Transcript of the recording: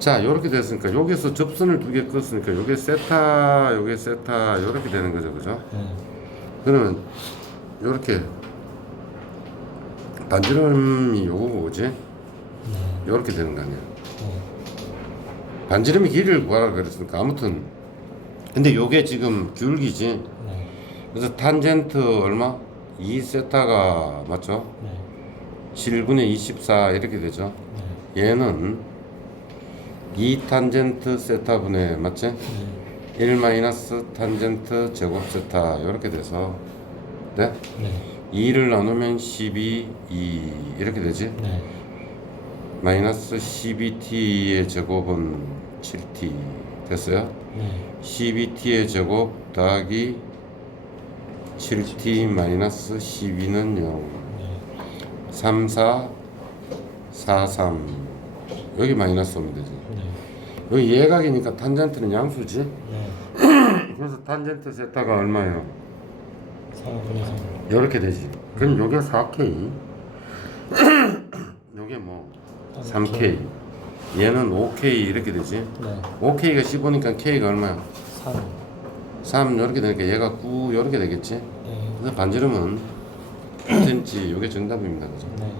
자, 요렇게 됐으니까 여기서 접선을 두 개 껐으니까 요게 세타, 요게 세타 요렇게 되는 거죠. 그죠? 네. 그러면 요렇게 반지름이 요거고 그지? 네. 요렇게 되는 거 아니야. 네. 반지름의 길이를 구하라 그랬으니까 아무튼 근데 요게 지금 귤기지. 네. 그래서 탄젠트 얼마? 2 세타가 맞죠? 네. 7분의 24 이렇게 되죠. 네. 얘는 2 탄젠트 세타 분의 맞지? 네. 1 마이너스 탄젠트 제곱 세타 이렇게 돼서 네? 네. 2를 나누면 12 2 이렇게 되지? 네. 마이너스 12t의 제곱은 7t 됐어요? 네. 12t의 제곱 더하기 7t 마이너스 12는 0 네. 3 4 4 3 여기 마이너스 오면 되지 네. 여기 예각이니까 탄젠트는 양수지 네. 그래서 탄젠트 세타가 얼마예요? 4분의 3. 이렇게 되지 그럼 요게 4K 요게 뭐 3K 얘는 5K 이렇게 되지 네. 5K가 15니까 K가 얼마야? 3. 3 이렇게 되니까 얘가 9 이렇게 되겠지 네. 그래서 반지름은 9cm 요게 정답입니다 그죠? 네.